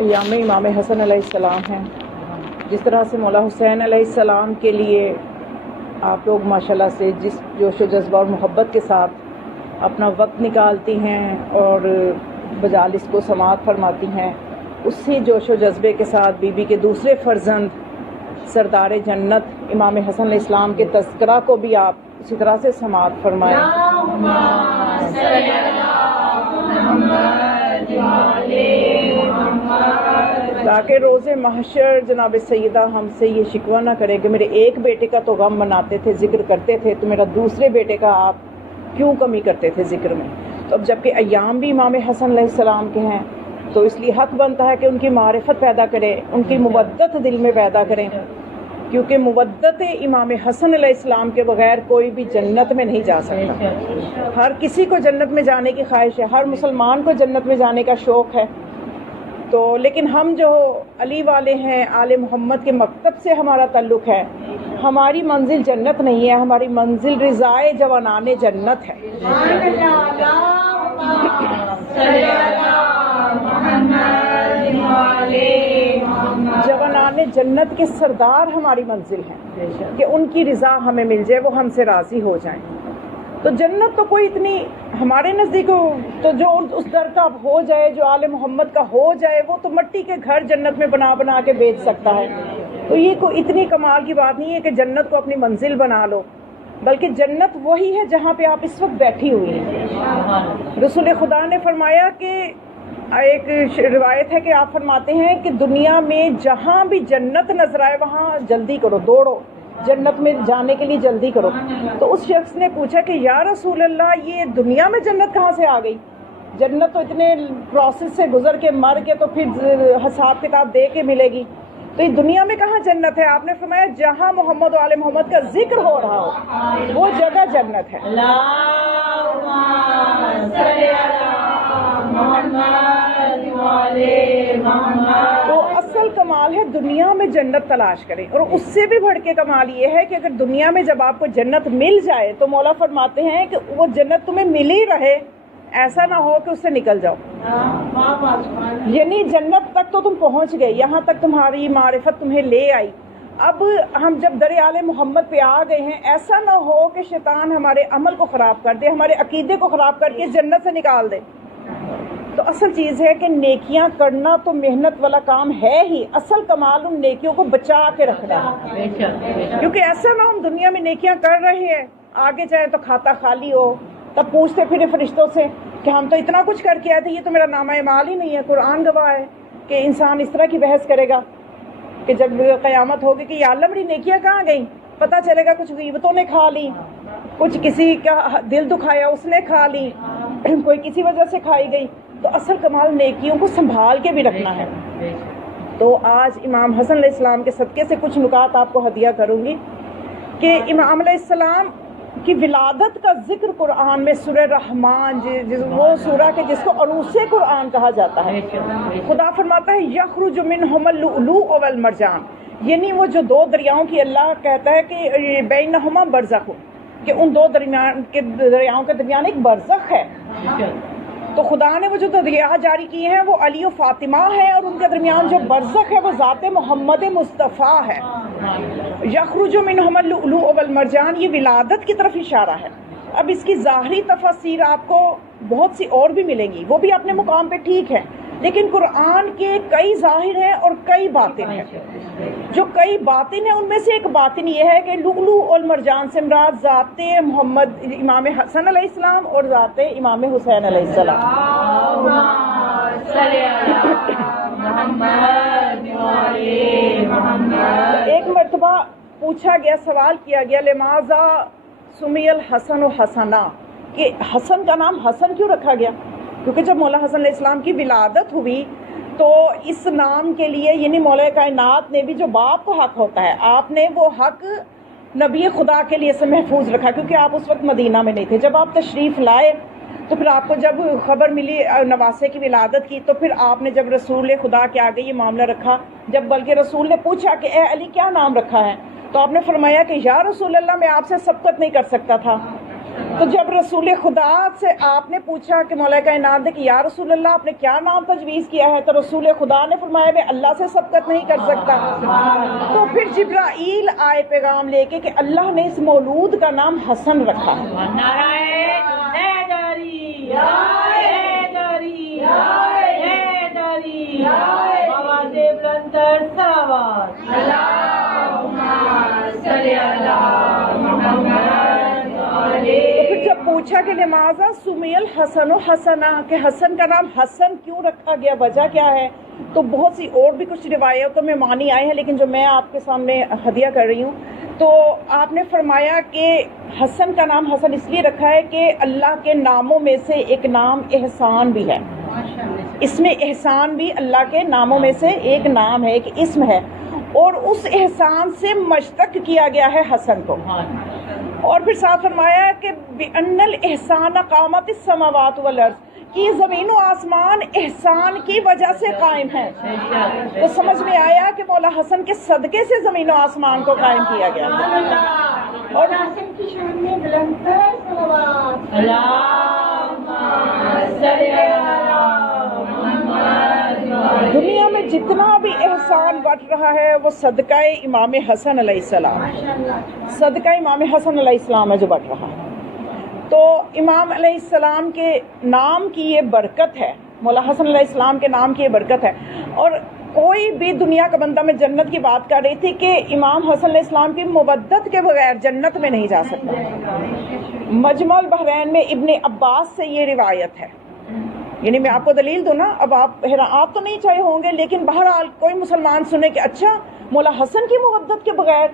ایام امام حسن علیہ السلام ہیں، جس طرح سے مولا حسین علیہ السلام کے لیے آپ لوگ ماشاءاللہ سے جس جوش و جذبہ اور محبت کے ساتھ اپنا وقت نکالتی ہیں اور مجالس کو سماعت فرماتی ہیں، اسی جوش و جذبے کے ساتھ بی بی کے دوسرے فرزند سردار جنت امام حسن علیہ السلام کے تذکرہ کو بھی آپ اسی طرح سے سماعت فرمائیں، تاکہ روز محشر جناب سیدہ ہم سے یہ شکوہ نہ کرے کہ میرے ایک بیٹے کا تو غم مناتے تھے، ذکر کرتے تھے، تو میرا دوسرے بیٹے کا آپ کیوں کمی کرتے تھے ذکر میں۔ تو اب جبکہ ایام بھی امام حسن علیہ السلام کے ہیں تو اس لیے حق بنتا ہے کہ ان کی معرفت پیدا کریں، ان کی مودت دل میں پیدا کریں، کیونکہ مودت امام حسن علیہ السلام کے بغیر کوئی بھی جنت میں نہیں جا سکتا۔ ہر کسی کو جنت میں جانے کی خواہش ہے، ہر مسلمان کو جنت میں جانے کا شوق ہے، تو لیکن ہم جو علی والے ہیں، آل محمد کے مکتب سے ہمارا تعلق ہے، ہماری منزل جنت نہیں ہے، ہماری منزل رضائے جوانان جنت ہے۔ جوانان جنت کے سردار ہماری منزل ہیں کہ ان کی رضا ہمیں مل جائے، وہ ہم سے راضی ہو جائیں۔ تو جنت تو کوئی اتنی ہمارے نزدیک تو جو اس در کا ہو جائے، جو آل محمد کا ہو جائے، وہ تو مٹی کے گھر جنت میں بنا بنا کے بیچ سکتا ہے، تو یہ کوئی اتنی کمال کی بات نہیں ہے کہ جنت کو اپنی منزل بنا لو، بلکہ جنت وہی ہے جہاں پہ آپ اس وقت بیٹھی ہوئی ہیں۔ رسول خدا نے فرمایا کہ ایک روایت ہے کہ آپ فرماتے ہیں کہ دنیا میں جہاں بھی جنت نظر آئے وہاں جلدی کرو، دوڑو، جنت میں جانے کے لیے جلدی کرو۔ تو اس شخص نے پوچھا کہ یا رسول اللہ، یہ دنیا میں جنت کہاں سے آ گئی؟ جنت تو اتنے پروسیس سے گزر کے مر کے تو پھر حساب کتاب دے کے ملے گی، تو یہ دنیا میں کہاں جنت ہے؟ آپ نے فرمایا جہاں محمد و آل محمد کا ذکر ہو رہا ہو وہ جگہ جنت ہے۔ تو اصل کمال ہے دنیا میں جنت تلاش کریں، اور اس سے بھی بڑھ کے کمال یہ ہے کہ اگر دنیا میں جب آپ کو جنت مل جائے تو مولا فرماتے ہیں کہ وہ جنت تمہیں مل ہی رہے، ایسا نہ ہو کہ اس سے نکل جاؤ، یعنی جنت تک تو تم پہنچ گئے، یہاں تک تمہاری معرفت تمہیں لے آئی، اب ہم جب در آل محمد پہ آ گئے ہیں، ایسا نہ ہو کہ شیطان ہمارے عمل کو خراب کر دے، ہمارے عقیدے کو خراب کر کے جنت سے نکال دے۔ تو اصل چیز ہے کہ نیکیاں کرنا تو محنت والا کام ہے ہی، اصل کمال ان نیکیوں کو بچا کے رکھنا ہے، کیونکہ ایسا نہ ہم دنیا میں نیکیاں کر رہے ہیں، آگے جائیں تو کھاتا خالی ہو، تب پوچھتے پھرے فرشتوں سے کہ ہم تو اتنا کچھ کر کے آئے تھے، یہ تو میرا نامہ اعمال ہی نہیں ہے۔ قرآن گواہ ہے کہ انسان اس طرح کی بحث کرے گا کہ جب قیامت ہوگی کہ یا اللہ میری نیکیاں کہاں گئیں، پتہ چلے گا کچھ غیبتوں نے کھا لی، کچھ کسی کا دل دکھایا اس نے کھا لی، کوئی کسی وجہ سے کھائی گئی۔ تو اصل کمال نیکیوں کو سنبھال کے بھی رکھنا ہے۔ تو آج امام حسن علیہ السلام کے صدقے سے کچھ نکات آپ کو ہدیہ کروں گی کہ امام علیہ السلام کی ولادت کا ذکر قرآن میں سورہ رحمان، وہ سورہ کے جس کو عروس قرآن کہا جاتا ہے، خدا فرماتا ہے یخرج منہم اللؤلؤ والمرجان، یعنی وہ جو دو دریاؤں کی اللہ کہتا ہے کہ بینہما برزخ، کہ ان دو دریاؤں کے درمیان ایک برزخ ہے، تو خدا نے وہ جو دریا جاری کیے ہیں وہ علی و فاطمہ ہے، اور ان کے درمیان جو برزخ ہے وہ ذات محمد مصطفیٰ ہے۔ یخرج منہم اللؤلؤ والمرجان، یہ ولادت کی طرف اشارہ ہے۔ اب اس کی ظاہری تفسیر آپ کو بہت سی اور بھی ملیں گی، وہ بھی اپنے مقام پہ ٹھیک ہے، لیکن قرآن کے کئی ظاہر ہیں اور کئی باطن ہیں۔ جو کئی باطن ہیں ان میں سے ایک باطن یہ ہے کہ لؤلؤ اور مرجان سے مراد ذات محمد امام حسن علیہ السلام اور ذات امام حسین علیہ السلام۔ ایک مرتبہ پوچھا گیا، سوال کیا گیا، لماذا سمی الحسن حسنا، کہ حسن کا نام حسن کیوں رکھا گیا؟ کیونکہ جب مولا حسن علیہ السلام کی ولادت ہوئی تو اس نام کے لیے یعنی مولا کائنات نے بھی جو باپ کو حق ہوتا ہے، آپ نے وہ حق نبی خدا کے لیے سے محفوظ رکھا، کیونکہ آپ اس وقت مدینہ میں نہیں تھے۔ جب آپ تشریف لائے تو پھر آپ کو جب خبر ملی نواسے کی ولادت کی، تو پھر آپ نے جب رسول خدا کے آگے یہ معاملہ رکھا، جب بلکہ رسول نے پوچھا کہ اے علی کیا نام رکھا ہے، تو آپ نے فرمایا کہ یا رسول اللہ میں آپ سے سبقت نہیں کر سکتا تھا، تو جب رسول خدا سے آپ نے پوچھا کہ مولا کائنات کہ یا رسول اللہ آپ نے کیا نام تجویز کیا ہے، تو رسول خدا نے فرمایا میں اللہ سے سبقت نہیں کر سکتا. تو پھر جبرائیل آئے پیغام لے کے کہ اللہ نے اس مولود کا نام حسن رکھا ہے. تو پھر جب پوچھا کہ لماذا سمی الحسن و حسنا، کہ حسن کا نام حسن کیوں رکھا گیا، وجہ کیا ہے، تو بہت سی اور بھی کچھ روایتوں میں معنی آئے ہیں، لیکن جو میں آپ کے سامنے ہدیہ کر رہی ہوں. تو آپ نے فرمایا کہ حسن کا نام حسن اس لیے رکھا ہے کہ اللہ کے ناموں میں سے ایک نام احسان بھی ہے. اس میں احسان بھی اللہ کے ناموں میں سے ایک نام ہے، ایک اسم ہے، اور اس احسان سے مشتق کیا گیا ہے حسن کو. اور پھر ساتھ فرمایا کہ بِأَنَّ الْإِحْسَانَ قَامَتِ السَّمَاوَاتُ وَالْأَرْضِ، کہ زمین و آسمان احسان کی وجہ سے قائم ہے. تو سمجھ میں آیا کہ مولا حسن کے صدقے سے زمین و آسمان کو قائم کیا گیا ہے. اور حسن کی شان میں بلندتر صلوات دنیا میں جتنا بھی احسان بٹ رہا ہے وہ صدقہ امام حسن علیہ السلام، صدقہ امام حسن علیہ السلام ہے جو بٹ رہا ہے. تو امام علیہ السلام کے نام کی یہ برکت ہے، مولا حسن علیہ السلام کے نام کی یہ برکت ہے. اور کوئی بھی دنیا کا بندہ، میں جنت کی بات کر رہی تھی کہ امام حسن علیہ السلام کی مودت کے بغیر جنت میں نہیں جا سکتا. مجمع البحرین میں ابن عباس سے یہ روایت ہے. یعنی میں آپ کو دلیل دوں نا، اب آپ تو نہیں چاہے ہوں گے، لیکن بہرحال کوئی مسلمان سنے کہ اچھا مولا حسن کی مودت کے بغیر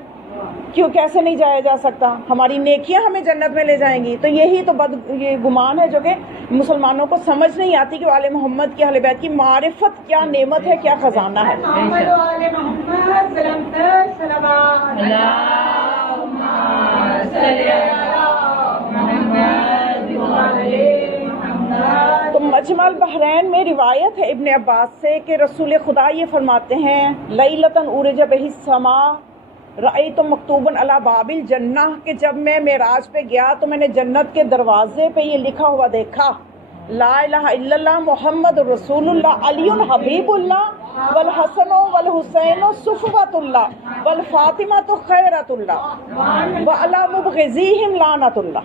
کیوں کیسے نہیں جایا جا سکتا، ہماری نیکیاں ہمیں جنت میں لے جائیں گی. تو یہی تو یہ گمان ہے جو کہ مسلمانوں کو سمجھ نہیں آتی کہ آل محمد کی اہل بیت کی معرفت کیا نعمت ہے، کیا خزانہ ہے. تو مجمع البحرین میں روایت ہے ابن عباس سے کہ رسول خدا یہ فرماتے ہیں لیلۃ عرج بہ السماء رأیت مکتوبا علی باب الجنہ، کہ جب میں معراج پہ گیا تو میں نے جنت کے دروازے پہ یہ لکھا ہوا دیکھا، لا الہ الا اللہ محمد رسول اللہ علی حبیب اللہ والحسن والحسین صفوۃ اللہ والفاطمہ خیرۃ اللہ وعلی مبغضیہم لعنۃ اللہ.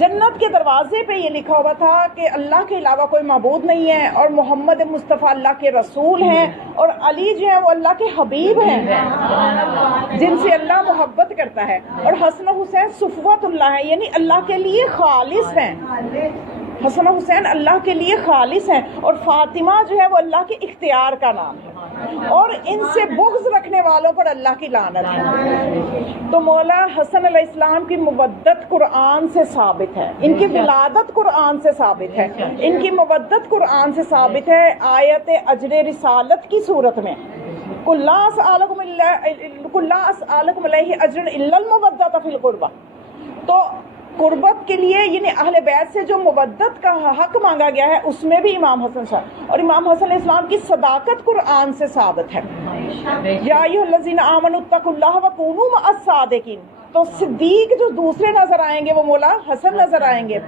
جنت کے دروازے پہ یہ لکھا ہوا تھا کہ اللہ کے علاوہ کوئی معبود نہیں ہے، اور محمد مصطفیٰ اللہ کے رسول ہیں، اور علی جو ہیں وہ اللہ کے حبیب ہیں جن سے اللہ محبت کرتا ہے، اور حسن و حسین صفوۃ اللہ ہیں، یعنی اللہ کے لیے خالص ہیں. حسن و حسین اللہ کے لیے خالص ہیں، اور فاطمہ جو ہے وہ اللہ کے اختیار کا نام ہے، اور ان سے بغض رکھنے والوں پر اللہ کی لعنت ہے. تو مولا حسن علیہ السلام کی مودت قرآن سے ثابت ہے، ان کی ولادت قرآن سے ثابت ہے، ان کی مودت قرآن سے ثابت ہے. آیت اجر رسالت کی صورت میں قُلْ لَا أَسْأَلُكُمْ عَلَيْهِ أَجْرًا إِلَّا الْمَوَدَّةَ فِي الْقُرْبَى. تو قربت کے لیے یعنی اہل بیت سے جو مودت کا حق مانگا گیا ہے اس میں بھی امام حسن صاحب اور امام حسن علیہ السلام کی صداقت قرآن سے ثابت ہے. یا ایھا الذین آمنوا اتقوا اللہ وکونوا مع الصادقین. تو صدیق جو دوسرے نظر آئیں گے وہ مولا حسن نظر آئیں گے.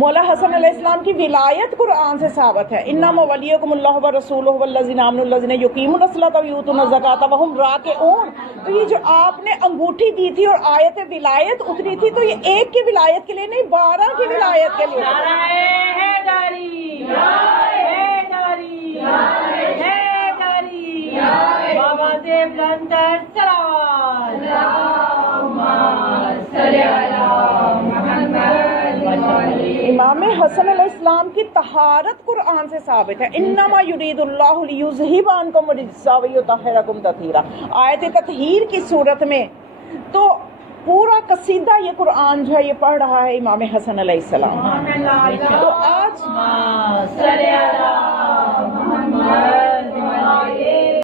مولا حسن علیہ السلام کی ولایت قرآن سے ثابت ہے. انما ولیکم اللہ ورسولہ والذین آمنوا الذین یقیمون الصلاۃ ویؤتون الزکاۃ وہم راکعون. تو یہ جو آپ نے انگوٹھی دی تھی اور آیت ولایت اتری تھی تو یہ ایک کی ولایت کے لیے نہیں 12 کی ولایت کے لیے. بابا سے بلندر صلوات امام حسن علیہ السلام کی طہارت قرآن سے ثابت ہے. انما یرید اللہ لیذھب عنکم الرجس ویطہرکم تطہیرا. آیت تطہیر کی صورت میں تو پورا قصیدہ یہ قرآن جو ہے یہ پڑھ رہا ہے امام حسن علیہ السلام. تو آج